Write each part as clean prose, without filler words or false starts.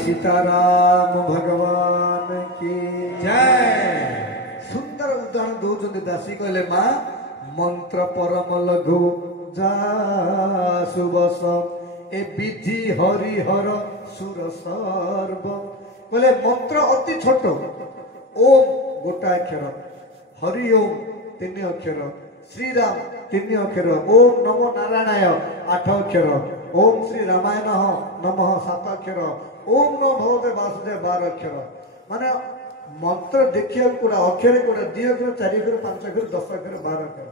सीताराम भगवान की जय। सुंदर उदाहरण दौरान दासी कहले माँ मंत्र परम लघु जा सुबस ए विधि हरिहर सुर सर्व कहले मंत्र अति छोट ओम गोटा अक्षर हरि ओम 3 अक्षर श्रीराम 3 अक्षर ओम नमो नारायणाय 8 अक्षर ओम श्री रामाय नमः 7 अक्षर ओम नमो भगवते वासुदेव 12 अक्षर माने मंत्र देखिए पूरा अक्षर पूरा 2 अक्षर 4 अक्षर 5 अक्षर 10 अक्षर 12 अक्षर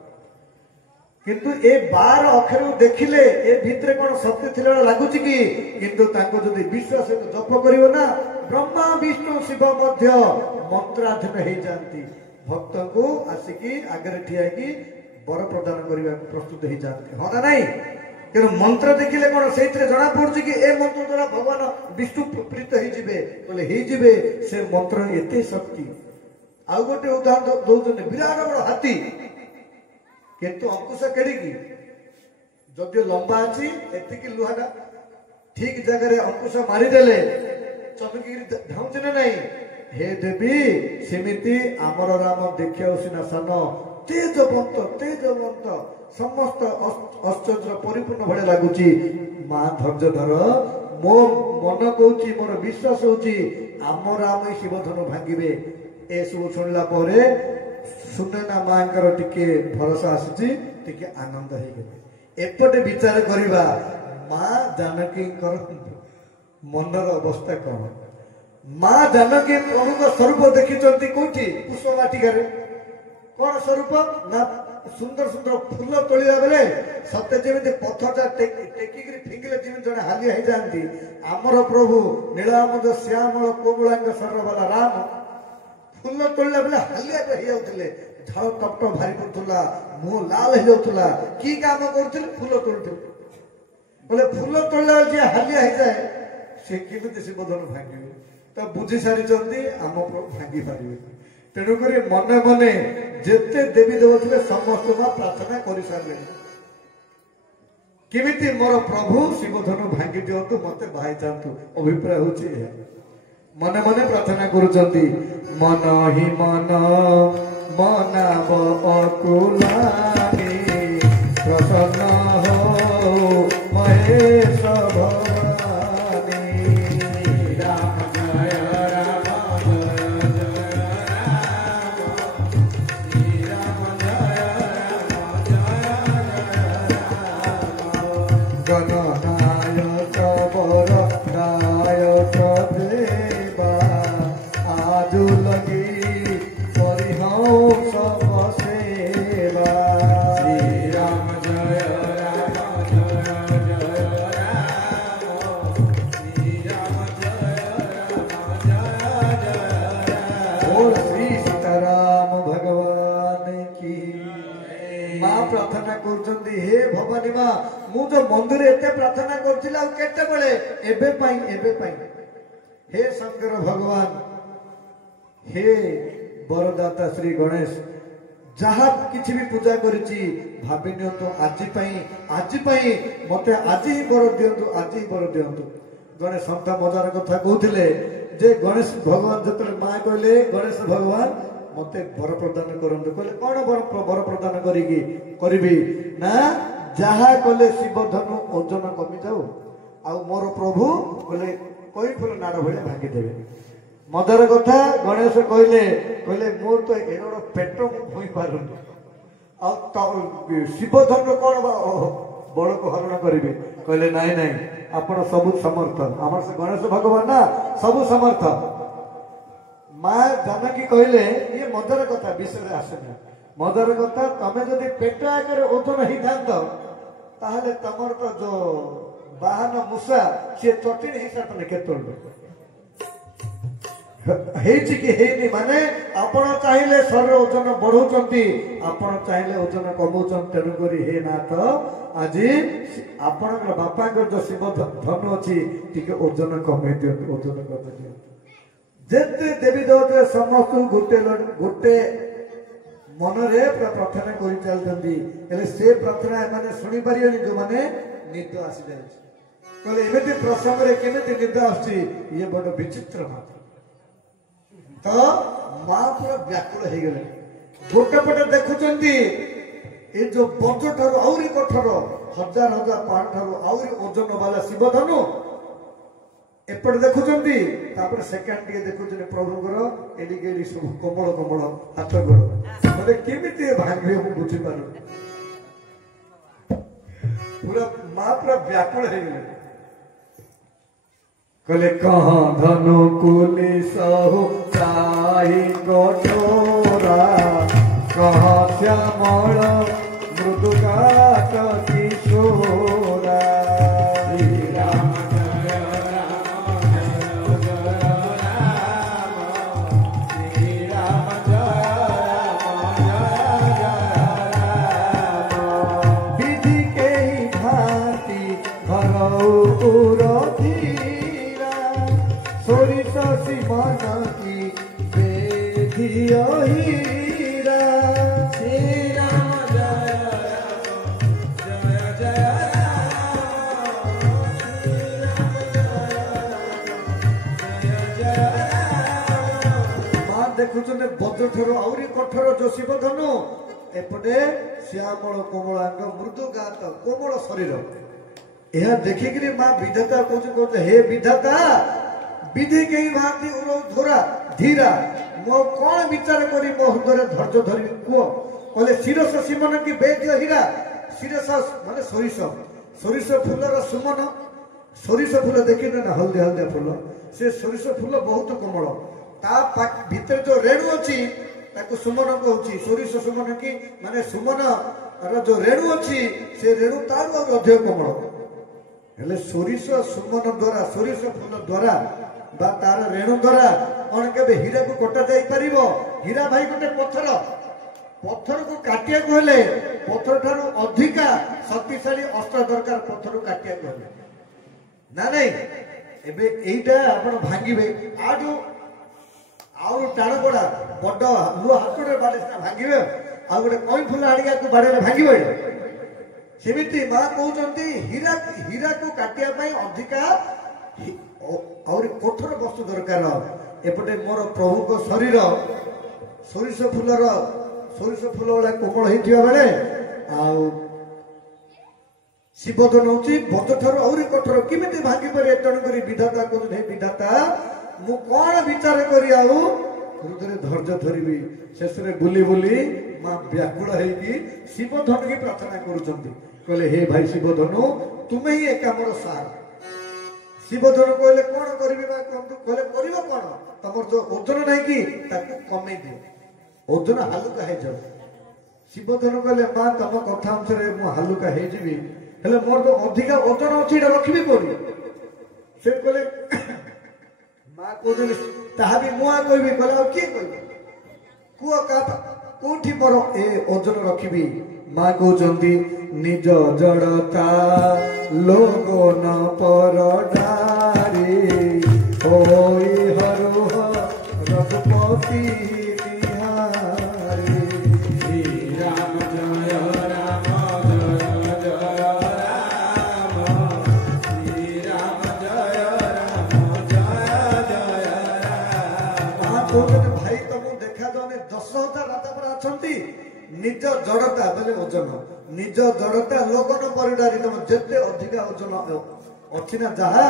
किंतु ए 12 अक्षर देखिले ए भितरे कोन सत्य थिला लागुच कि किंतु ताको जदी विश्वास सहित जप करिवो ना ब्रह्मा विष्णु शिव मध्य मंत्राधीन हो जाती भक्त को आसिकी आगे ठिया कि वर प्रदान करने प्रस्तुत हो जाती हाँ ना नहीं कि मंत्र देखिले कौन से जना पड़ी कि ए मंत्र द्वारा भगवान विष्णु प्रीत हो से मंत्र एते शक्ति आउ गोटे उदाहरण दौरान विराट बड़ हाथी किंतु अंकुश केड़िकी जदि लंबा अच्छी एतिकी लुहाटा ठीक जगह अंकुश मारिदेले चमकी धाउचे ना नहीं हे देवी सेमिति आमर राम देखिया सिना सान तेजवंत समस्त आश्चर्य परिपूर्ण भाई लगुच माँ धैर्य धर मो मन कौच मोर विश्वास होची आम राम शिवधनु भांगे ए सब शुणला सुनना माँ टिके भरोसा आसी आनंद हो गए एपटे विचार करवा माँ जानकी मनर अवस्था कौन माँ जानकी प्रभु स्वरूप देखी कौटी पुष्प बाटिकार कौन स्वरूप ना सुंदर सुंदर फूल तोड़ा बेले सत्य जमी पथरटा टेकिक फिंगिले जमी जड़े हालिया हो जाती आमर प्रभु नीलामद श्यामल कोमलांग शरीर वाला राम फूल तोड़ा बेले हालिया हो जाते झाड़ टपट भारी पड़ूला मुह लाल हो जाता कि काम कर फूल तोड़ते बोले फूल तोड़ा जी हालिया हो जाए सी केमी शिवधनु भांगे तो बुझी सारी आम भांगी पारे तेणुक मन मन जिते देवी देव थे समस्त प्रार्थना कर सारे किमिति मोर प्रभु शिवधनु भांगी दिंतु मत बाई जातु अभिप्राय हूँ मन मन प्रार्थना करुँच मन ही मन मनाव अकुलानी प्रसन्न हो महेश भवानी राम जय राम गणनायक वर नायक देवा आजु लगी परिहंस सेवा श्री राम जय राम जय राम श्री राम जय राम जय बोल श्री सीताराम भगवान की माँ प्रार्थना कर हे भवानी माँ मु जो मंदिर एते प्रार्थना कर हे शंकर भगवान हे वरदाता श्री गणेश जहाँ किसी भी पूजा करी भावी नियंतु आज मते आज ही वर दिंतु आज ही वर दिंतु जड़े संत मजार कथा कहते जे गणेश भगवान जो माँ कहले गणेश भगवान मते वर प्रदान करंतु कहले कौन वर प्रदान करी ना जहा कले शिवधनु ओजन कमी जाऊ आ मोर प्रभु बोले कोई फूल नाड़ भाई भांगीदेवे मदर कथा गणेश कहले मोर तो एड़ पेट मुई पार शिवधनु कौन बड़ को हरण करी कहले नाई नाई आपण सबु समर्थ आम से गणेश भगवान ना सबु समर्थ माँ जानकी कहले ये मदर कथा विषय आसेना मदर कथा तमें जदि पेट आगे ओजन ही था ताहले तमर तो जो बाहन मूसा सी चटिन हिसाब के कि माने आपण चाहिए शरीर ओजन बढ़ाऊँच आपण चाहिए ओजन कमाऊँ तेणुक हे नाथ आज आपण बापा जो शिव धनु अच्छी टी ओजन कमे दिखाते ओजन कमे दिखाते जिते देवी देवता समस्त गोटे मनरे प्रार्थना कर चलती से प्रार्थना एमाने शुणी पारे जो मैंने निद आसी जाए कहले एमती प्रसंग केमी निद आसुची ये बड़ विचित्र बात तो माँ पूरा व्याकुल हो गले गोटे पटे देखुं ये जो बज ठार आहरी कठोर हजार हजार पाण ठार आहरी ओजन वाला शिवधनु एपटे देखुं सेकेंड टे देखुं प्रभुଙ୍କର एडी सब कोमल कोमल हाथ गोड़ बोले केमी भांगे मुझे बुझीपार पूरा माँ पूरा व्याकुल हो गले कहले कहाँ धनु कुली सहु ताही कठोरा कहाँ श्यामल मृदुगात किशोरा विधि के ही भांति भरऊ सोरिष सिमन की बेधिया हीरा श्री राम जय राम जय जय राम देखुं बज ठार आहरी कठोर जो शिवधनु एपटे श्यामल कोमलांग मृदु गात कोमल शरीर यह देखिक माँ विधाता कहते हे विधाता विधि के भांति धोरा धीरा मो कौन विचार करी मो हृदय धैर्य धरी कह कहले शिरस सिमन की बेद्य हीरा शिरस माने सोरिष फूलर सुमन सोरिष फूल देखिए ना हल्दिया हल्दिया फूल से सोरिष फूल बहुत कोमल ता भीतर जो रेणु अच्छी सुमन कहूँ सोरिष सुमन की माने सुमन जो रेणु अच्छी से रेणु तार अधिक कोमल हेले सोरिष सुमन द्वारा सोरिष फूल द्वारा बा तार रेणु द्वारा कौन के हीरा को कटा जाई परिबो हीरा भाई गोटे पत्थर पत्थर को काटिया को हेले पत्थर ठारू अधिका शक्तिशाली अस्त्र दरकार पत्थर को काटिया को हेले ना नहीं एबे एइटा आपण भांगिबे आडू आउ टाण गोडा बड लुह हातरे बाडे ना भांगिबे आ गोटे कई फुल आडिया को बाडे भांगिबे सेमिति मां कहउचंती हीरा हीरा को काटिया पई अधिका और कठोर वस्तु दरकार एपटे मोर प्रभु को शरीर सोरिष फूल वाला कोमल होता बेले शिवधनु हूँ बज ठार आहरी कठोर केमी भांगी पारे तेणुक विधाता कहते विधाता मु कौन विचार करी हृदय धैर्य धरबी शेष में बुली बुली माँ व्याकुल होगी शिवधनु की प्रार्थना करुँचे हे भाई शिवधनु तुम्हें ही एका मोर सार शिवधनु कहले कौन करी कहले कर कौन तुम जो ओजन नहीं कि कमे दियो ओजन हालुका हो शिवधनु कहले माँ तुम कथा अनुसार मु हालुका हो मोर तो अधिका ओजन अच्छी रखी कौन से कहले माँ कह भी मुआ कहबी कहले किए कह कौटी मोर ए ओजन रखी माँ कहते निज जड़ता लोग न पर डारे होई हरो रघुपति निहारे श्री राम जय राम जय जय राम श्री राम जय राम जय जय राम भाई तुम देखा जाने 10,000 राजा पर अछंती निज जड़ता बोले ओजन निज जड़ता लोगन परिडारी तुम जिते अधिका ओजन अच्छी ना जहा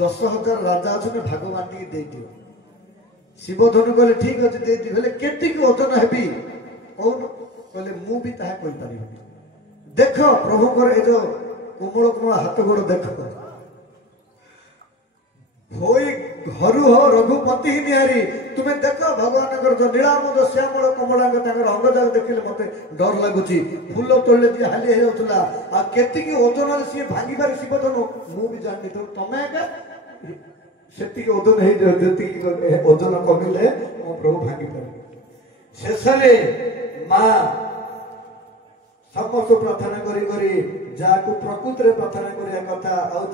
10,000 राजा अच्छे भाग बांटिकी दे दियो शिवधनु कहले ठीक अच्छे दे दियो हेले केतिक ओजन हेबी कौन कहले मु भी ताहा कहि परिबो देख प्रभुकर ए जो कोमल कोमल हाथ गोड़ देख होई घरु हो रघुपति ही निहारी तुम्हें देख भगवान जो नीलाम जो श्यामल कमलांग अंग जाक देखिले मते डर लगुची फूल तोड़ले ती हाली हो जाउतला आ केतिकी ओजन सी भांगी बारी शिवधनु मु भी जानि तो तमे एका सेतिकी ओजन हे जेतिकी ओजन कमिले मो प्रभु भांगी पारे शेषरे मां समस्त प्रार्थना करी जाको प्रकृति रे प्रार्थना करिया कथा आ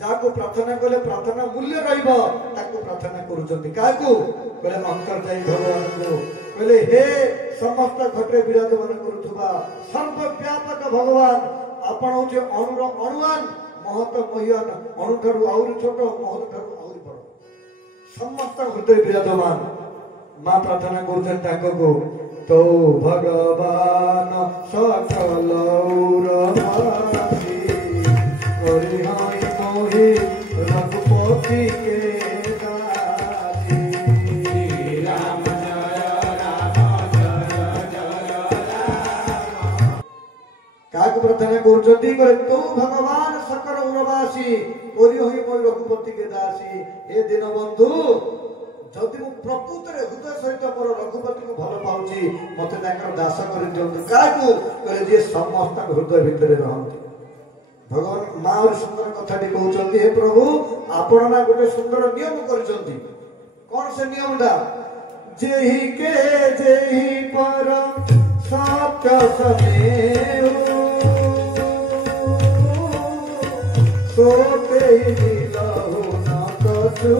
जाको प्रार्थना कले प्रार्थना मूल्य रहिबो ताको प्रार्थना करूचंती काको कहले अंतर्जाई भगवान को कहले हे समस्त घटे विराजमान करुवा सर्वव्यापक भगवान आपण होचे अणुर अणुवान महत महियान अणु ठारू आउरी छोट महत ठारू आउरी बड़ समस्त हृदय विराजमान मां प्रार्थना करुछन ताको तो भगवान सकल उरमासी करि हाई मोहि रघुपति के दासी राम जय काक प्रार्थना करुछंती करे तो भगवान सकल उरवासी करि होई मोहि रघुपति के दासी हे दिन बंधु जदि मु प्रकृत रे हृदय सहित मोर रघुपति को भल पाउची मते ताकर दास करि दियंतु काकू करे जे समस्त हृदय भितरे रहंती भगवान मां और सुंदर कथाटी कहउचंती हे प्रभु आपण ना गोटे सुंदर नियम करिसंती कोन से नियमटा जेहि पर सत्य समेउ सोते ही लहु न कछु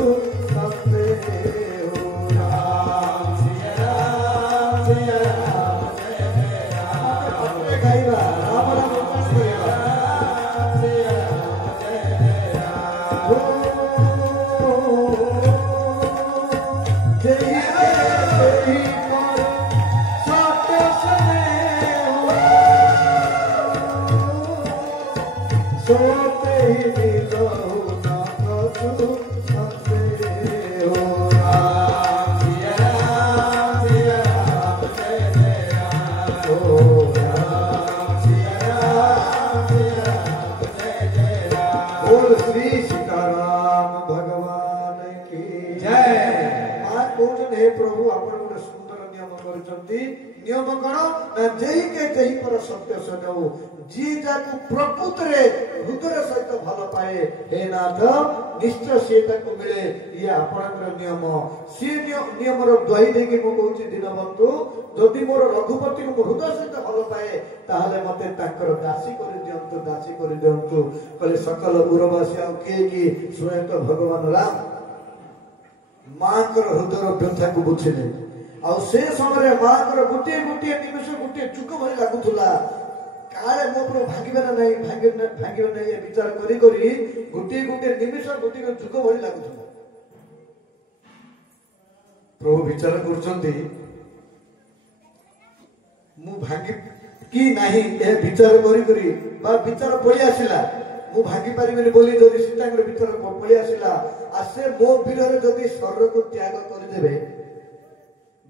प्रभु आपण गोटे सुंदर नियम करछंती नियम कोन ना जेहि के जेहि पर सत्य सजौ जी जाको प्रकृत रे हृदय सहित भल पाए हे नाथ निश्चय से ताको मिले ये आपणकर नियम से नियम रो द्वही देके मो कहूची दीनबंधु जदि मोर रघुपति को हृदय सहित भल पाए ताहले मते ताकर दासी करि दियंतु कहले सकल उरवासी के स्वयं तो भगवान राम मां हृदय व्यथा को बुझिले आ से समय मां गोटे गोटे निमिष गोटे चुक भली लागुला काले मो पर भांगिबे ना नहीं भांगिबे नहीं विचार करी करी गोटे गोटे निमिष गोटे चुक भली लागुला प्रभु विचार करछंती मु भांगी कि नाही ए विचार करी करी बा विचार पड़ी आसिला मु भांगी पारिबेनी बोली जदि सीतांकर विचार पड़ी आसिला आ से मो विरोध जदि शरीर को त्याग कर देबे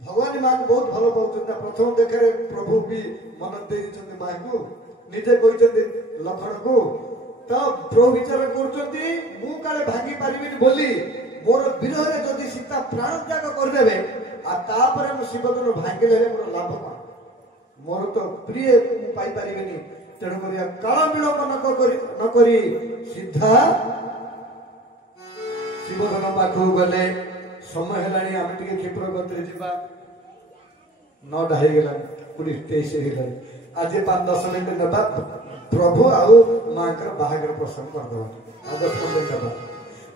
भगवान मां को बहुत भलो पाउछन प्रथम देखे प्रभु भी मन देइछन मां को निजे कहिछन लखन को तो प्रभु विचार करछंती मु काले भांगी पारिबेनी बोली मोर विरोध जदि सीता प्राण त्याग कर देबे आ तापरे मु शिवधनु भांगिले मोर लाभ कोन मोर तो प्रिय मु पाई पारिबेनी तेणु करिया काल विलंब न करी सीधा शिवधन पाखु गले समय हेलानी आमे टिके क्षिप्र गतिरे जिबा 9टा हे गेला 23 हे गेला आज 5-10 मिनिट नेबा प्रभु आउ मांकर बाहागर प्रसंग कर दवा आज 10 मिनिट नेबा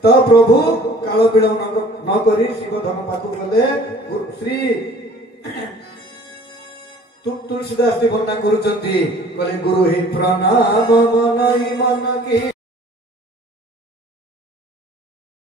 तो प्रभु काल विलंब न करी शिवधन पाखु गले श्री तुलसीदास जी वर्णन करुचंती कहले गुरु ही प्रणाम मन की